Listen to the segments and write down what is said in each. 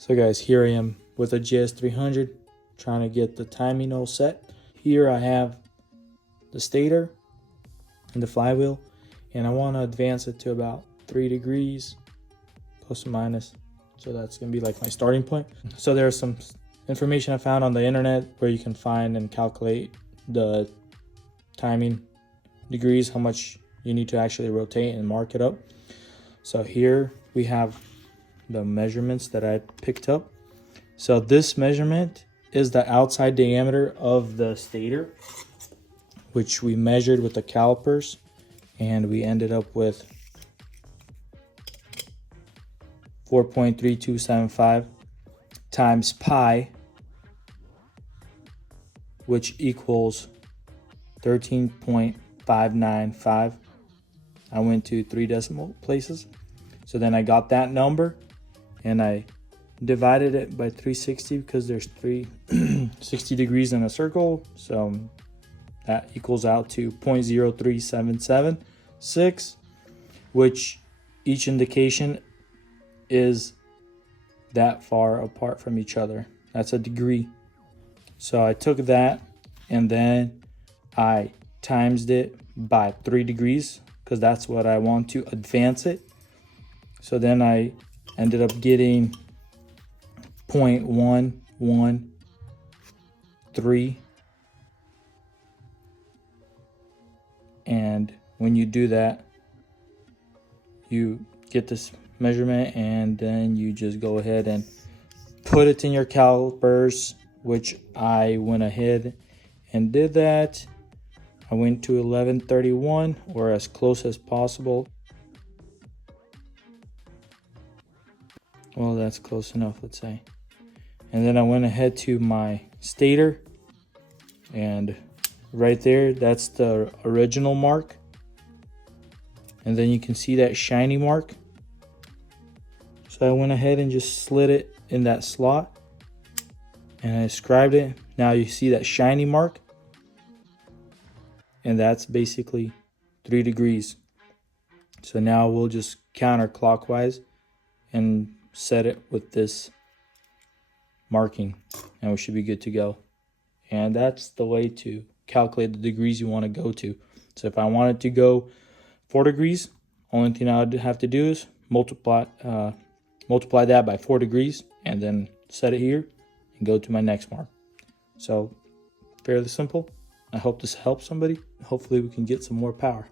So guys, here I am with a JS300 trying to get the timing all set. Here I have the stator and the flywheel, and I want to advance it to about 3 degrees plus or minus. So that's going to be like my starting point. So there's some information I found on the internet where you can find and calculate the timing degrees, how much you need to actually rotate and mark it up. So here we have the measurements that I picked up. So this measurement is the outside diameter of the stator, which we measured with the calipers, and we ended up with 4.3275 times pi, which equals 13.595. I went to 3 decimal places. So then I got that number and I divided it by 360 because there's 360 degrees in a circle. So that equals out to 0.03776, which each indication is that far apart from each other. That's a degree. So I took that and then I times it by 3 degrees because that's what I want to advance it. So then I ended up getting 0.113. And when you do that, you get this measurement, and then you just go ahead and put it in your calipers, which I went ahead and did that. I went to 1131 or as close as possible. Well, that's close enough, let's say. And then I went ahead to my stator, and right there, that's the original mark. And then you can see that shiny mark. So I went ahead and just slid it in that slot and I scribed it. Now you see that shiny mark, and that's basically 3 degrees. So now we'll just counterclockwise and set it with this marking, and we should be good to go. And that's the way to calculate the degrees you want to go to. So if I wanted to go 4 degrees, only thing I would have to do is multiply that by 4 degrees and then set it here and go to my next mark. So fairly simple. I hope this helps somebody. Hopefully we can get some more power.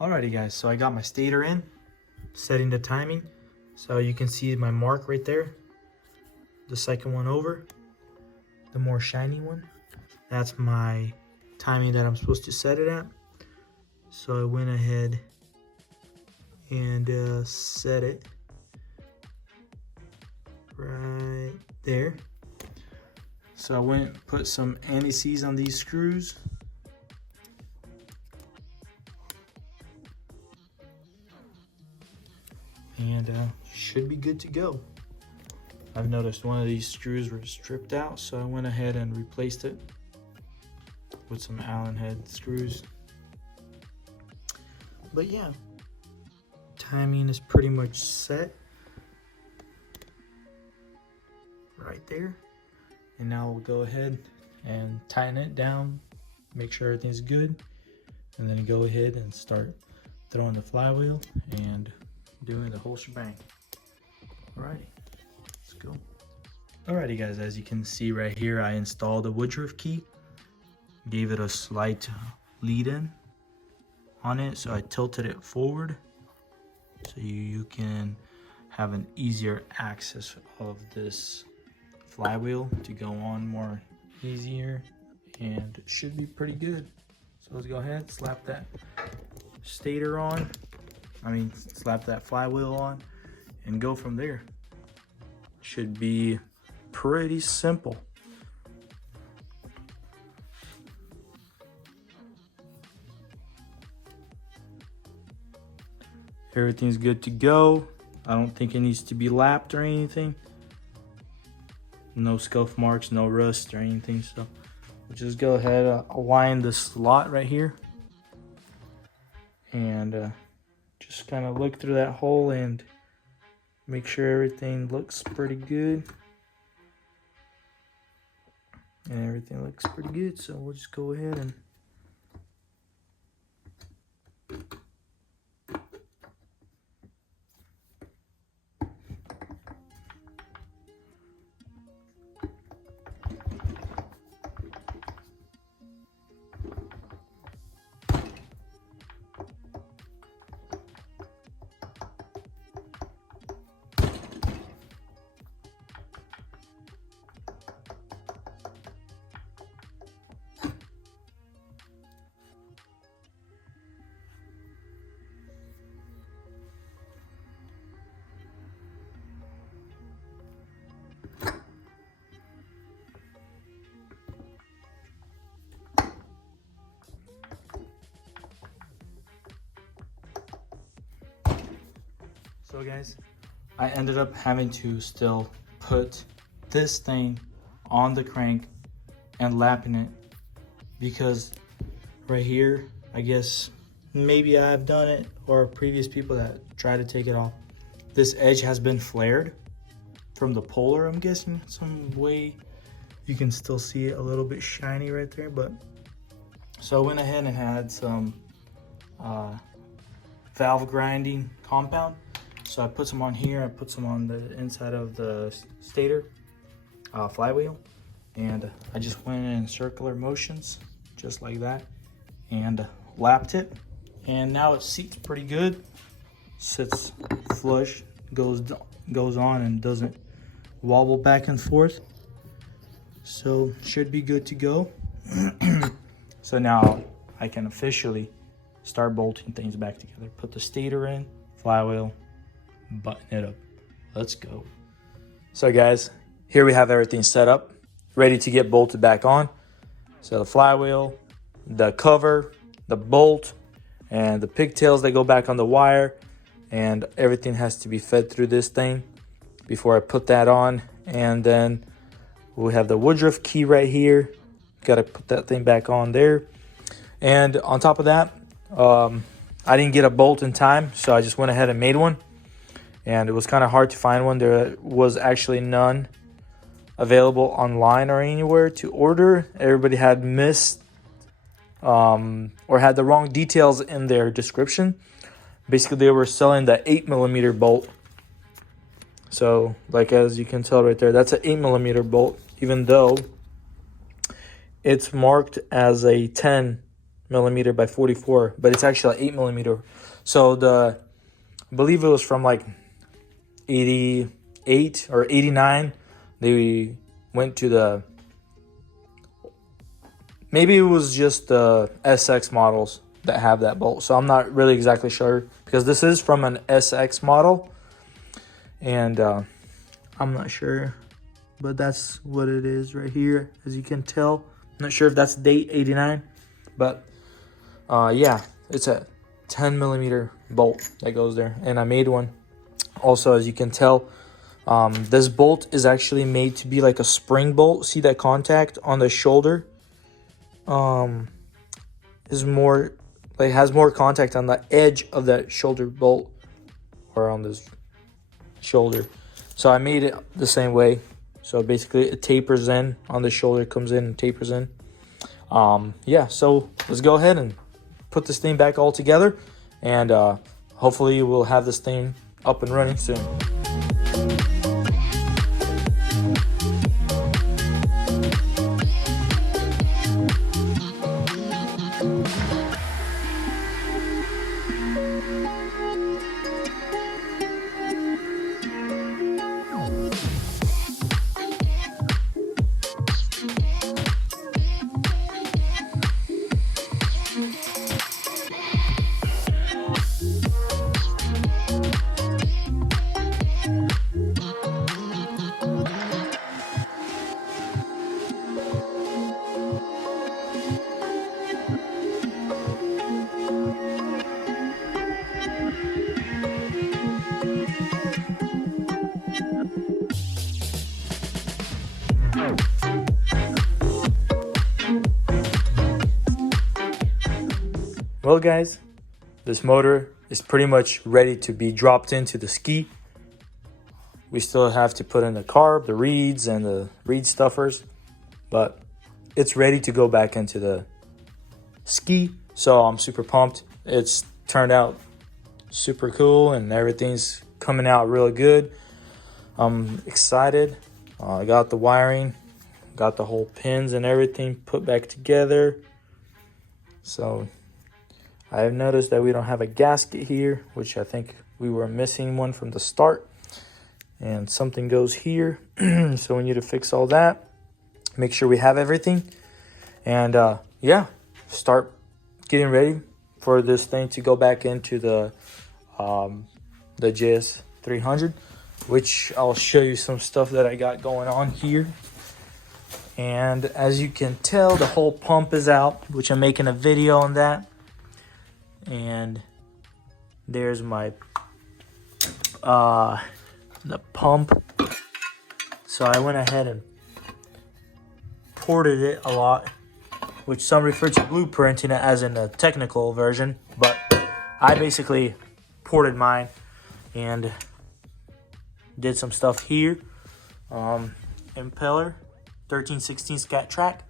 Alrighty guys, so I got my stator in, setting the timing. So you can see my mark right there, the second one over, the more shiny one. That's my timing that I'm supposed to set it at. So I went ahead and set it right there. So I went and put some anti-seize on these screws. And should be good to go. I've noticed one of these screws were stripped out, so I went ahead and replaced it with some Allen head screws. But yeah, timing is pretty much set right there. And now we'll go ahead and tighten it down, make sure everything's good, and then go ahead and start throwing the flywheel and doing the whole shebang. Alrighty, let's go. Alrighty guys, as you can see right here, I installed a woodruff key, gave it a slight lead in on it, so I tilted it forward so you can have an easier access of this flywheel to go on more easier, and it should be pretty good. So let's go ahead, slap that stator on, slap that flywheel on and go from there. Should be pretty simple. Everything's good to go. I don't think it needs to be lapped or anything. No scuff marks, no rust or anything, so we'll just go ahead, align the slot right here, and just kind of look through that hole and make sure everything looks pretty good. And everything looks pretty good, so we'll just go ahead and so guys, I ended up having to still put this thing on the crank and lapping it, because right here, I guess maybe I've done it or previous people that try to take it off, this edge has been flared from the puller. I'm guessing some way you can still see it a little bit shiny right there. But so I went ahead and had some valve grinding compound. So I put some on here, I put some on the inside of the stator flywheel, and I just went in circular motions, just like that, and lapped it. And now it seats pretty good, sits flush, goes on and doesn't wobble back and forth. So should be good to go. So now I can officially start bolting things back together. Put the stator in, flywheel, button it up. Let's go. So guys, here we have everything set up, ready to get bolted back on. So the flywheel, the cover, the bolt, and the pigtails that go back on the wire, and everything has to be fed through this thing before I put that on. And then we have the Woodruff key right here. Got to put that thing back on there. And on top of that, I didn't get a bolt in time, so I just went ahead and made one. And it was kind of hard to find one. There was actually none available online or anywhere to order. Everybody had missed or had the wrong details in their description. Basically, they were selling the 8mm bolt. So, like as you can tell right there, that's an 8mm bolt, even though it's marked as a 10mm by 44, but it's actually an 8mm. So I believe it was from like 88 or 89. They went to maybe it was just the SX models that have that bolt. So I'm not really exactly sure, because this is from an SX model, and I'm not sure, but that's what it is right here, as you can tell. I'm not sure if that's date 89, but yeah, it's a 10mm bolt that goes there, and I made one. Also, as you can tell, this bolt is actually made to be like a spring bolt. See that contact on the shoulder is more, like, has more contact on the edge of that shoulder bolt, or on this shoulder. So I made it the same way. So basically it tapers in on the shoulder, comes in and tapers in. Yeah, so let's go ahead and put this thing back all together, and hopefully we'll have this thing up and running soon. Well guys, this motor is pretty much ready to be dropped into the ski. We still have to put in the carb, the reeds, and the reed stuffers, but it's ready to go back into the ski. So I'm super pumped. It's turned out super cool and everything's coming out really good. I'm excited. I got the wiring, got the whole pins and everything put back together. So I have noticed that we don't have a gasket here, which I think we were missing one from the start. And something goes here, so we need to fix all that. Make sure we have everything. And yeah, start getting ready for this thing to go back into the JS300, which I'll show you some stuff that I got going on here. And as you can tell, the whole pump is out, which I'm making a video on that. And there's my the pump. So I went ahead and ported it a lot, which some refer to blueprinting it as in the technical version, but I basically ported mine and did some stuff here. Impeller 13/16 scat track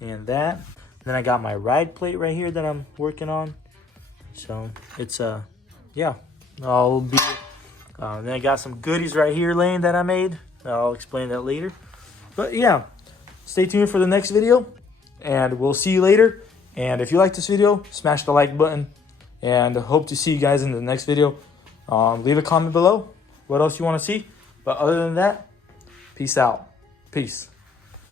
and that. Then I got my ride plate right here that I'm working on. So it's yeah, I'll be then I got some goodies right here laying that I made. I'll explain that later. But yeah, stay tuned for the next video and we'll see you later. And if you like this video, smash the like button and hope to see you guys in the next video. Leave a comment below what else you want to see. But other than that, peace out. Peace.